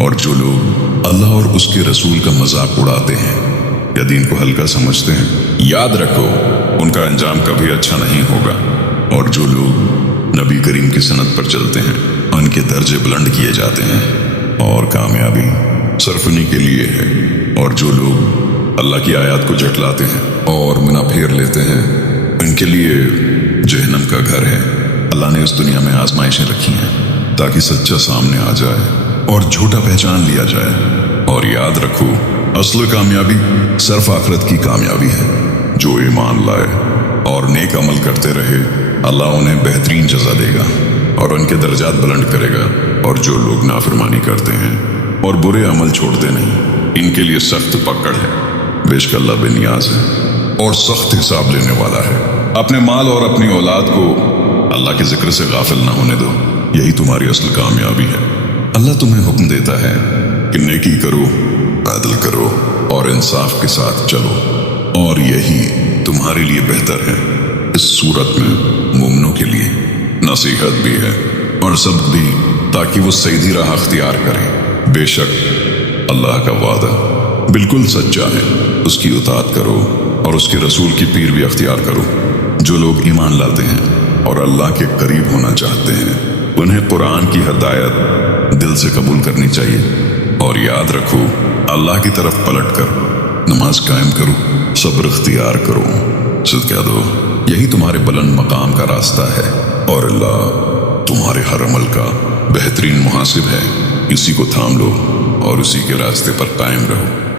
اور جو لوگ اللہ اور اس کے رسول کا مذاق اڑاتے ہیں یا دین کو ہلکا سمجھتے ہیں، یاد رکھو ان کا انجام کبھی اچھا نہیں ہوگا۔ اور جو لوگ نبی کریم کی سنت پر چلتے ہیں ان کے درجے بلند کیے جاتے ہیں، اور کامیابی صرف انہی کے لیے ہے۔ اور جو لوگ اللہ کی آیات کو جھٹلاتے ہیں اور منہ پھیر لیتے ہیں، ان کے لیے جہنم کا گھر ہے۔ اللہ نے اس دنیا میں آزمائشیں رکھی ہیں تاکہ سچا سامنے آ جائے اور جھوٹا پہچان لیا جائے۔ اور یاد رکھو اصل کامیابی صرف آخرت کی کامیابی ہے۔ جو ایمان لائے اور نیک عمل کرتے رہے، اللہ انہیں بہترین جزا دے گا اور ان کے درجات بلند کرے گا۔ اور جو لوگ نافرمانی کرتے ہیں اور برے عمل چھوڑتے نہیں، ان کے لیے سخت پکڑ ہے۔ بے شک اللہ بے نیاز ہے اور سخت حساب لینے والا ہے۔ اپنے مال اور اپنی اولاد کو اللہ کے ذکر سے غافل نہ ہونے دو، یہی تمہاری اصل کامیابی ہے۔ اللہ تمہیں حکم دیتا ہے کہ نیکی کرو، عدل کرو اور انصاف کے ساتھ چلو، اور یہی تمہارے لیے بہتر ہے۔ اس صورت میں مومنوں کے لیے نصیحت بھی ہے اور سبق بھی، تاکہ وہ سیدھی راہ اختیار کریں۔ بے شک اللہ کا وعدہ بالکل سچا ہے۔ اس کی اطاعت کرو اور اس کے رسول کی پیروی اختیار کرو۔ جو لوگ ایمان لاتے ہیں اور اللہ کے قریب ہونا چاہتے ہیں، انہیں قرآن کی ہدایت دل سے قبول کرنی چاہیے۔ اور یاد رکھو اللہ کی طرف پلٹ کر نماز قائم کرو، صبر اختیار کرو، صدقہ دو، یہی تمہارے بلند مقام کا راستہ ہے۔ اور اللہ تمہارے ہر عمل کا بہترین محاسب ہے۔ اسی کو تھام لو اور اسی کے راستے پر قائم رہو۔